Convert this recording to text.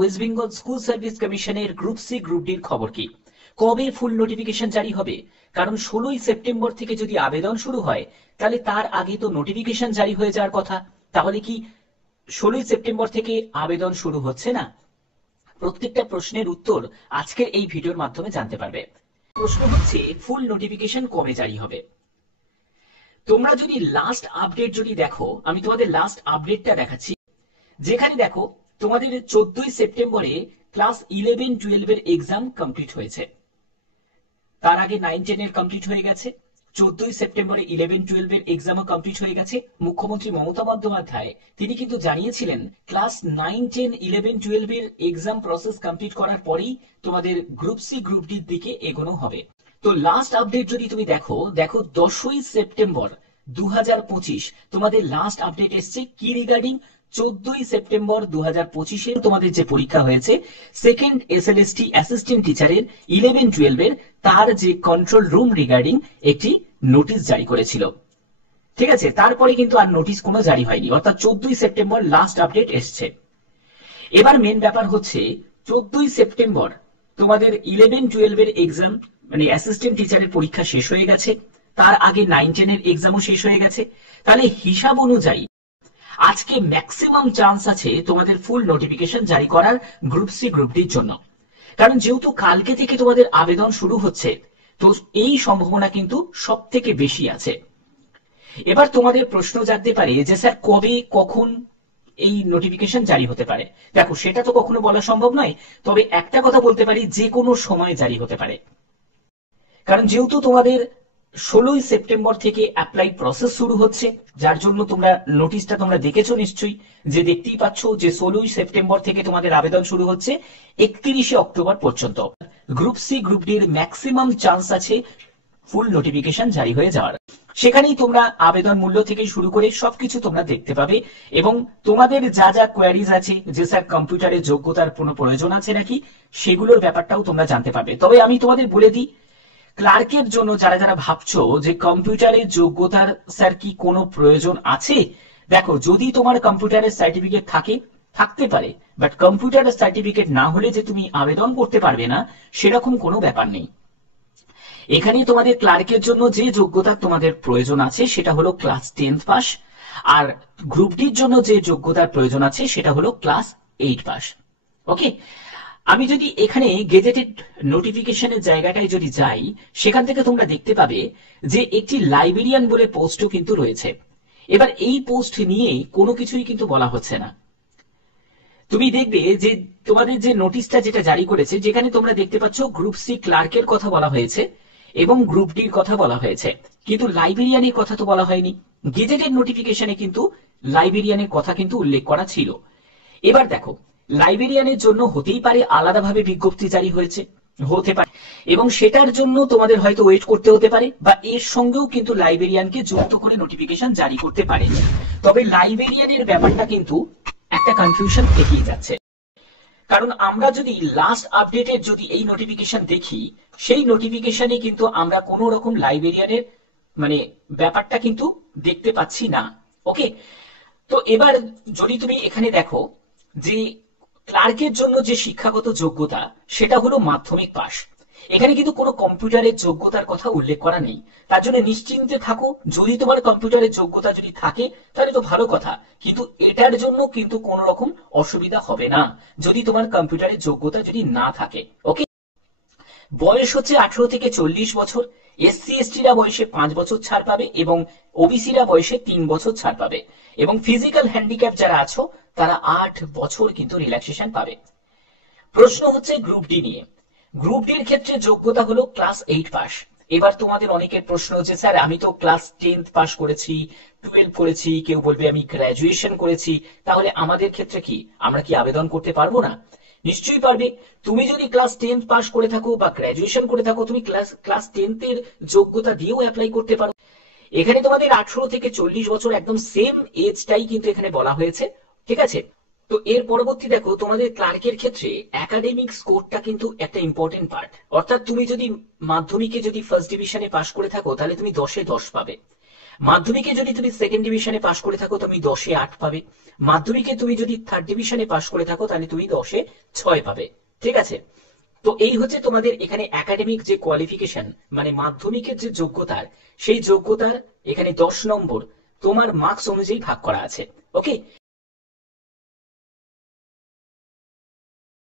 West Bengal school service কমিশনের group C group ডির খবর কি? কবে ফুল নোটিফিকেশন জারি হবে? কারণ 16ই সেপ্টেম্বর থেকে যদি আবেদন শুরু হয় তাহলে তার আগে তো নোটিফিকেশন জারি হয়ে যাওয়ার কথা। তাহলে কি 16ই সেপ্টেম্বর থেকে আবেদন শুরু হচ্ছে না? প্রত্যেকটা প্রশ্নের উত্তর আজকের এই ভিডিওর মাধ্যমে জানতে পারবে। প্রশ্ন হচ্ছে ফুল নোটিফিকেশন কবে জারি হবে? তোমরা যদি লাস্ট আপডেট যদি দেখো, আমি তোমাদের লাস্ট আপডেটটা দেখাচ্ছি, যেখানে দেখো তোমাদের 14ই সেপ্টেম্বরে ক্লাস 11-12 এর এক্সাম কমপ্লিট হয়েছে। তার আগে 9-10 এর কমপ্লিট হয়ে গেছে। 14ই সেপ্টেম্বরে 11-12 এর এক্সামও কমপ্লিট হয়ে গেছে। মুখ্যমন্ত্রী মমতা বন্দ্যোপাধ্যায় তিনি কিন্তু জানিয়েছিলেন ক্লাস 9-10-11-12 এর এক্সাম প্রসেস কমপ্লিট করার পরেই তোমাদের গ্রুপ সি গ্রুপ ডির দিকে এগোনো হবে। তো লাস্ট আপডেট যদি তুমি দেখো 10ই সেপ্টেম্বর 2025 তোমাদের লাস্ট আপডেট এসছে কি রিগার্ডিং 14ই সেপ্টেম্বর 2025 তোমাদের যে পরীক্ষা হয়েছে সেকেন্ড এসএলএসটি অ্যাসিস্ট্যান্ট টিচারের 11-12 এর, তার যে কন্ট্রোল রুম রিগার্ডিং একটি নোটিশ জারি করেছিল। ঠিক আছে, তারপরে কিন্তু আর নোটিশ কোনো জারি হয়নি, অর্থাৎ 14ই সেপ্টেম্বর লাস্ট আপডেট এসছে। এবার মেন ব্যাপার হচ্ছে 14ই সেপ্টেম্বর তোমাদের 11-12 এর এক্সাম মানে অ্যাসিস্ট্যান্ট টিচারের পরীক্ষা শেষ হয়ে গেছে, তার আগে 9-10 এর এক্সামও শেষ হয়ে গেছে। তাহলে হিসাব অনুযায়ী আজকে ম্যাক্সিমাম চান্স আছে তোমাদের ফুল নোটিফিকেশন জারি করার গ্রুপ সি গ্রুপ ডির জন্য। কারণ যেহেতু কালকে থেকে তোমাদের আবেদন শুরু হচ্ছে, তো এই সম্ভাবনা কিন্তু সব থেকে বেশি আছে। এবার তোমাদের প্রশ্ন জাগতে পারে যে স্যার কবে কখন এই নোটিফিকেশন জারি হতে পারে? দেখো সেটা তো কখনো বলা সম্ভব নয়, তবে একটা কথা বলতে পারি যে কোনো সময় জারি হতে পারে। কারণ যেহেতু তোমাদের 16ই সেপ্টেম্বর থেকে অ্যাপ্লাই প্রসেস শুরু হচ্ছে, যার জন্য তোমরা নোটিশটা তোমরা দেখেছো নিশ্চয়ই, যে দেখতেই পাচ্ছ যে 16ই সেপ্টেম্বর থেকে তোমাদের আবেদন শুরু হচ্ছে 31শে অক্টোবর পর্যন্ত। গ্রুপ সি গ্রুপ ডির ম্যাক্সিমাম চান্স আছে ফুল নোটিফিকেশন জারি হয়ে যাওয়ার। সেখানেই তোমরা আবেদন মূল্য থেকে শুরু করে সবকিছু তোমরা দেখতে পাবে, এবং তোমাদের যা যা কোয়ারিজ আছে যে স্যার কম্পিউটারের যোগ্যতার কোনো প্রয়োজন আছে নাকি, সেগুলোর ব্যাপারটাও তোমরা জানতে পারবে। তবে আমি তোমাদের বলে দিই, ক্লার্কের জন্য যারা যারা ভাবছো যে কম্পিউটারের যোগ্যতার স্যার কি কোনো প্রয়োজন আছে, দেখো যদি তোমার কম্পিউটারের সার্টিফিকেট থাকতে পারে, বাট কম্পিউটারের সার্টিফিকেট না হলে যে তুমি আবেদন করতে পারবে না সেরকম কোনো ব্যাপার নেই। এখানে তোমাদের ক্লার্কের জন্য যে যোগ্যতা তোমাদের প্রয়োজন আছে সেটা হলো ক্লাস 10 পাস, আর গ্রুপ ডির জন্য যে যোগ্যতার প্রয়োজন আছে সেটা হলো ক্লাস 8 পাস। ওকে, আমি যদি এখানে গেজেটেড নোটিফিকেশনের জায়গাটায় যদি যাই, সেখান থেকে তোমরা দেখতে পাবে যে একটি লাইব্রেরিয়ান বলে পোস্টও কিন্তু রয়েছে। এবার এই পোস্ট নিয়ে কোনো কিছুই কিন্তু বলা হচ্ছে না। তুমি দেখবে যে তোমাদের যে নোটিশটা যেটা জারি করেছে, যেখানে তোমরা দেখতে পাচ্ছ গ্রুপ সি ক্লার্কের কথা বলা হয়েছে এবং গ্রুপ ডির কথা বলা হয়েছে, কিন্তু লাইব্রেরিয়ানের কথা তো বলা হয়নি। গেজেটেড নোটিফিকেশনে কিন্তু লাইব্রেরিয়ানের কথা কিন্তু উল্লেখ করা ছিল। এবার দেখো, লাইব্রেরিয়ানের জন্য হতেই পারে আলাদাভাবে বিজ্ঞপ্তি জারি হয়েছে, হতে পারে, এবং সেটার জন্য তোমাদের হয়তো ওয়েট করতে হতে পারে, বা এর সঙ্গেও কিন্তু লাইব্রেরিয়ানকে যুক্ত করে নোটিফিকেশন জারি করতে পারে। তবে লাইব্রেরিয়ানের ব্যাপারটা কিন্তু একটা কনফিউশন থেকেই যাচ্ছে। কারণ আমরা যদি লাস্ট আপডেটের যদি এই নোটিফিকেশন দেখি, সেই নোটিফিকেশনে কিন্তু আমরা কোনো রকম লাইব্রেরিয়ানের মানে ব্যাপারটা কিন্তু দেখতে পাচ্ছি না। ওকে, তো এবার যদি তুমি এখানে দেখো যে ক্লার্কের জন্য যে শিক্ষাগত যোগ্যতা সেটা হলো মাধ্যমিক পাস, এখানে কিন্তু কোনো কম্পিউটারের যোগ্যতার কথা উল্লেখ করা নেই। তার জন্য নিশ্চিন্তে থাকো, যদি তোমার কম্পিউটারের যোগ্যতা যদি থাকে তাহলে তো ভালো কথা, কিন্তু এটার জন্য কিন্তু কোনো রকম অসুবিধা হবে না যদি তোমার কম্পিউটারের যোগ্যতা যদি না থাকে। ওকে, বয়স হচ্ছে 18 থেকে 40 বছর, এসসি এসটিরা বয়সে 5 বছর ছাড় পাবে এবং ওবিসিরা বয়সে 3 বছর ছাড় পাবে, এবং ফিজিক্যাল হ্যান্ডিক্যাপ যারা আছো তারা 8 বছর কিন্তু রিল্যাক্সেশন পাবে। প্রশ্ন হচ্ছে গ্রুপ ডি নিয়ে। গ্রুপ ডির ক্ষেত্রে যোগ্যতা হলো ক্লাস 8 পাস। এবার তোমাদের অনেকের প্রশ্ন হচ্ছে স্যার আমি তো ক্লাস 10 পাস করেছি, 12 করেছি, কেউ বলবে আমি গ্রাজুয়েশন করেছি, তাহলে আমাদের ক্ষেত্রে কি, আমরা কি আবেদন করতে পারবো না? নিশ্চয়ই পারবে। তুমি যদি ক্লাস 10 পাস করে থাকো বা গ্রাজুয়েশন করে থাকো, তুমি ক্লাস 10 এর যোগ্যতা দিয়েও অ্যাপ্লাই করতে পারো। এখানে তোমাদের 18 থেকে 40 বছর একদম সেম এজটাই কিন্তু এখানে বলা হয়েছে। ঠিক আছে, তো এর পরবর্তী দেখো তোমাদের ক্লার্কের ক্ষেত্রে একাডেমিক স্কোরটা কিন্তু একটা ইম্পর্টেন্ট পার্ট। অর্থাৎ তুমি যদি মাধ্যমিকে যদি ফার্স্ট ডিভিশনে পাস করে থাকো তাহলে তুমি 10-এ 10 পাবে, মাধ্যমিকে যদি তুমি সেকেন্ড ডিভিশনে পাশ করে থাকো তুমি 10-এ 8 পাবে। মাধ্যমিকে তুমি যদি থার্ড ডিভিশনে পাশ করে থাকো তাহলে তুমি 10-এ 6 পাবে। ঠিক আছে, তো এই হচ্ছে তোমাদের এখানে একাডেমিক যে কোয়ালিফিকেশন, মানে মাধ্যমিকের যে যোগ্যতার, সেই যোগ্যতার এখানে 10 নম্বর তোমার মার্কস অনুযায়ী ভাগ করা আছে। ওকে,